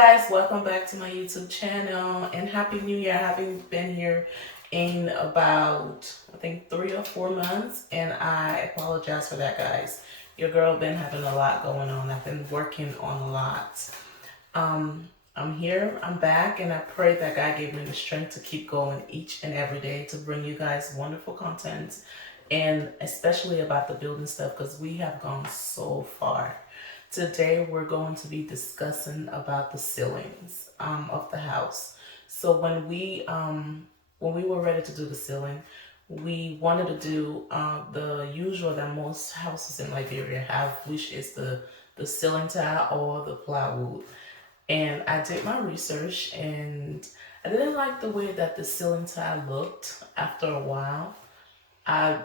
guys, welcome back to my YouTube channel and Happy New Year. I haven't been here in about, I think 3 or 4 months, and I apologize for that, guys. Your girl been having a lot going on. I've been working on a lot. I'm here, I'm back, and I pray that God gave me the strength to keep going each and every day to bring you guys wonderful content, and especially about the building stuff because we have gone so far. Today we're going to be discussing about the ceilings of the house. So when we were ready to do the ceiling, we wanted to do the usual that most houses in Liberia have, which is the ceiling tile or the plywood. And I did my research, and I didn't like the way that the ceiling tile looked after a while.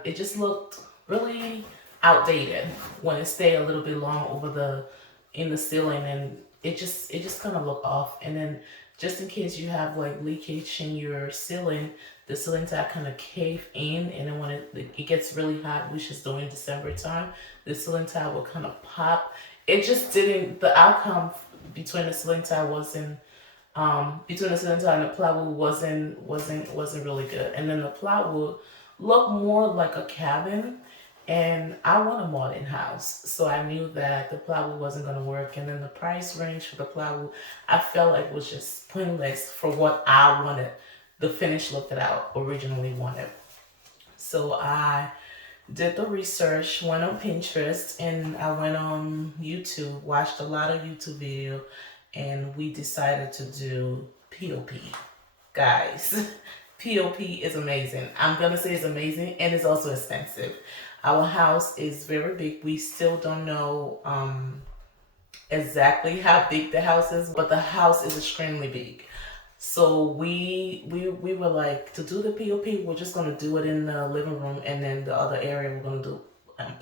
It just looked really outdated when it stayed a little bit long over the in the ceiling, and it just kind of looked off. And then just in case you have like leakage in your ceiling, the ceiling tile kind of cave in, and then when it gets really hot, which is during December time, the ceiling tile will kind of pop. It just didn't. The outcome between the ceiling tile wasn't between the ceiling tile and the plywood wasn't really good. And then the plywood looked more like a cabin, and I want a modern house, so I knew that the plywood wasn't going to work. And then the price range for the plywood, I felt like was just pointless for what I wanted, the finished look that I originally wanted. So I did the research, went on Pinterest, and I went on YouTube, watched a lot of YouTube video, and we decided to do P.O.P. Guys, P.O.P is amazing. I'm gonna say it's amazing, and it's also expensive. Our house is very big. We still don't know exactly how big the house is, but the house is extremely big. So we were like, to do the POP, we're just gonna do it in the living room, and then the other area we're gonna do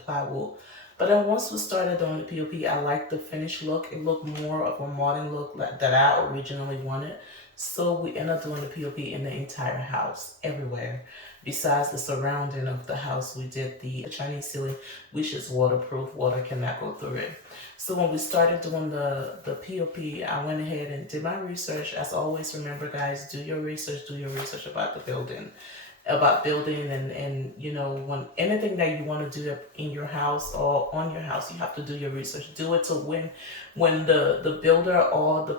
plywood. But then once we started doing the POP, I liked the finished look. It looked more of a modern look that I originally wanted. So we ended up doing the POP in the entire house, everywhere. Besides the surrounding of the house, we did the Chinese ceiling, which is waterproof. Water cannot go through it. So when we started doing the POP, I went ahead and did my research. As always, remember guys, do your research about the building, and when anything that you want to do in your house or on your house, you have to do your research. Do it to when the builder or the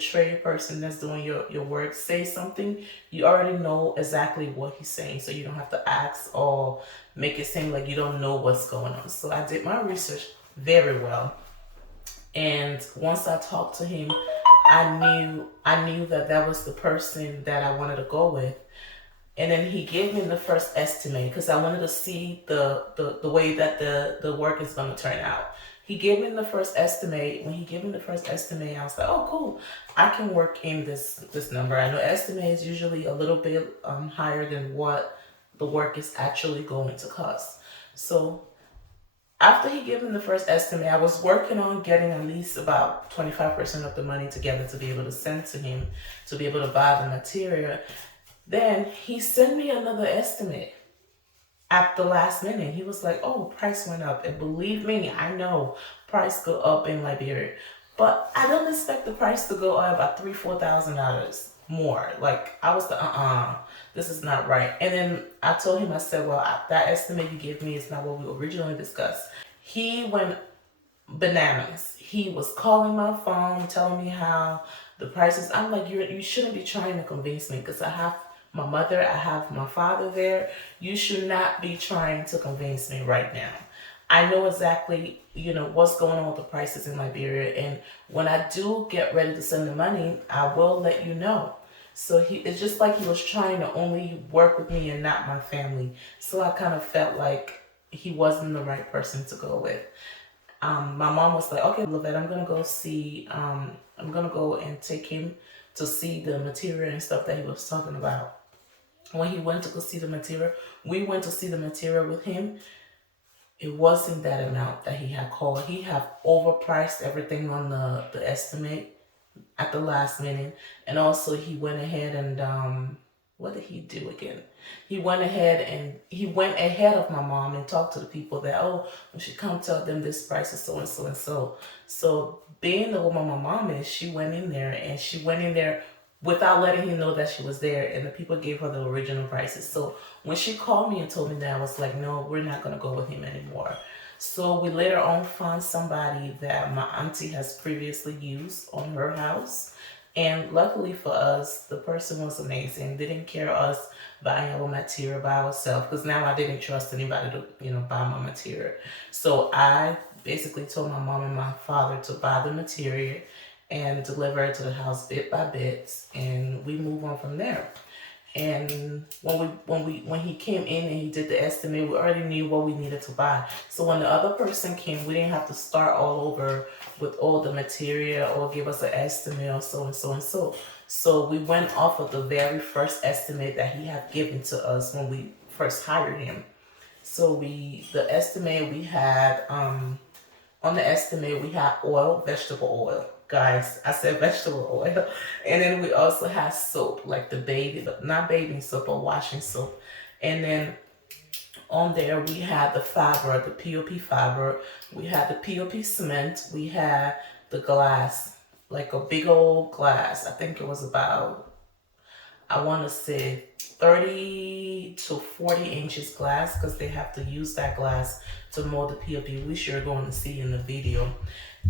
trade person that's doing your work say something, you already know exactly what he's saying, so you don't have to ask or make it seem like you don't know what's going on. So I did my research very well, and once I talked to him, I knew that that was the person that I wanted to go with. And then he gave me the first estimate because I wanted to see the way that the work is going to turn out. He gave me the first estimate. When he gave me the first estimate, I was like, oh, cool. I can work in this number. I know estimate is usually a little bit higher than what the work is actually going to cost. So after he gave me the first estimate, I was working on getting at least about 25% of the money together to be able to send to him to be able to buy the material. Then he sent me another estimate at the last minute. He was like, oh, price went up. And believe me, I know price go up in Liberia. But I don't expect the price to go up by $3,000-$4,000 more. Like I was this is not right. And then I told him, I said, well, that estimate you gave me is not what we originally discussed. He went bananas. He was calling my phone, telling me how the prices. I'm like, you shouldn't be trying to convince me because I have my mother, I have my father there. You should not be trying to convince me right now. I know exactly, what's going on with the prices in Liberia, and when I do get ready to send the money, I will let you know. So it's just like he was trying to only work with me and not my family. So I kind of felt like he wasn't the right person to go with. My mom was like, okay, Lavette, I'm gonna go and take him to see the material and stuff that he was talking about. When he went to go see the material, we went to see the material with him. It wasn't that amount that he had called. He had overpriced everything on the estimate at the last minute. And also he went ahead and what did he do again? He went ahead of my mom and talked to the people that, oh, when she come, tell them this price is so and so and so. So being the woman my mom is, she went in there, and she went in there without letting him know that she was there, and the people gave her the original prices. So when she called me and told me that, I was like, no, we're not gonna go with him anymore. So we later on found somebody that my auntie has previously used on her house. And luckily for us, the person was amazing. They didn't care us buying our material by ourselves, because now I didn't trust anybody to, buy my material. So I basically told my mom and my father to buy the material and deliver it to the house bit by bit, and we move on from there. And when he came in and he did the estimate, we already knew what we needed to buy. So when the other person came, we didn't have to start all over with all the material or give us an estimate or so and so and so. So we went off of the very first estimate that he had given to us when we first hired him. So the estimate we had, on the estimate, we had oil, vegetable oil. Guys, I said vegetable oil. And then we also had soap, like the baby, but not bathing soap, but washing soap. And then on there, we had the fiber, the P.O.P fiber. We had the P.O.P cement. We had the glass, like a big old glass. I think it was about, I want to say 30 to 40 inches glass, because they have to use that glass to mold the P.O.P, which you're going to see in the video.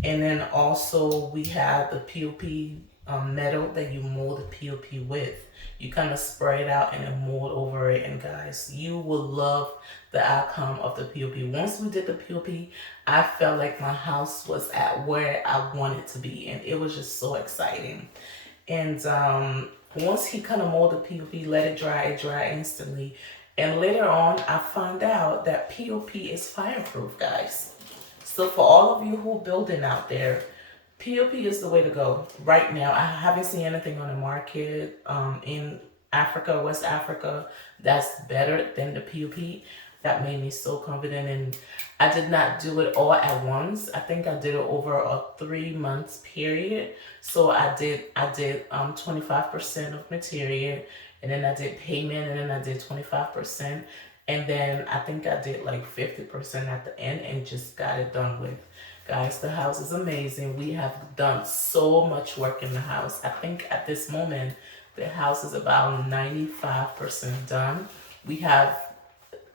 And then also we have the P.O.P metal that you mold the P.O.P with. You kind of spray it out and then mold over it. And guys, you will love the outcome of the P.O.P. Once we did the P.O.P, I felt like my house was at where I wanted to be, and it was just so exciting. And once he kind of molded the P.O.P, let it dry instantly. And later on, I found out that P.O.P is fireproof, guys. So for all of you who are building out there, P.O.P is the way to go right now. I haven't seen anything on the market in Africa, West Africa, that's better than the P.O.P. That made me so confident. And I did not do it all at once. I think I did it over a 3 month period. So I did 25% of material, and then I did payment, and then I did 25%. And then I think I did like 50% at the end and just got it done with. Guys, the house is amazing. We have done so much work in the house. I think at this moment, the house is about 95% done.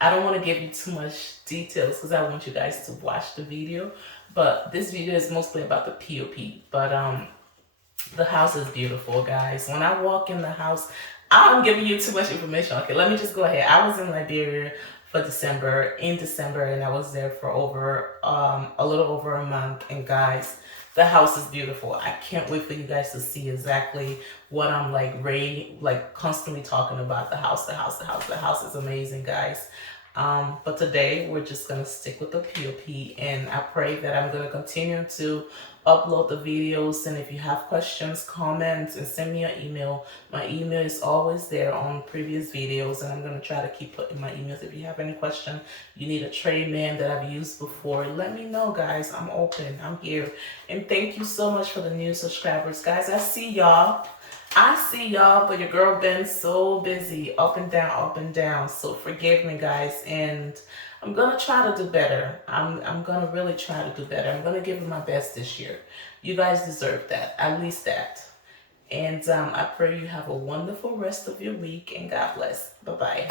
I don't want to give you too much details because I want you guys to watch the video. But this video is mostly about the P.O.P. But the house is beautiful, guys. When I walk in the house, I'm giving you too much information. Okay, let me just go ahead. I was in Liberia for December, and I was there for a little over a month. And guys, the house is beautiful. I can't wait for you guys to see exactly what I'm constantly talking about. The house. The house is amazing, guys. But today we're just gonna stick with the P.O.P, and I pray that I'm gonna continue to upload the videos. And if you have questions, comments, and send me an email. My email is always there on previous videos, and I'm gonna try to keep putting my emails. If you have any question, you need a tray man that I've used before, let me know, guys. I'm open. I'm here. And thank you so much for the new subscribers, guys. I see y'all, but your girl been so busy, up and down. So forgive me, guys, and I'm gonna try to do better. I'm gonna really try to do better. I'm gonna give it my best this year. You guys deserve that, at least that. And I pray you have a wonderful rest of your week, and God bless. Bye-bye.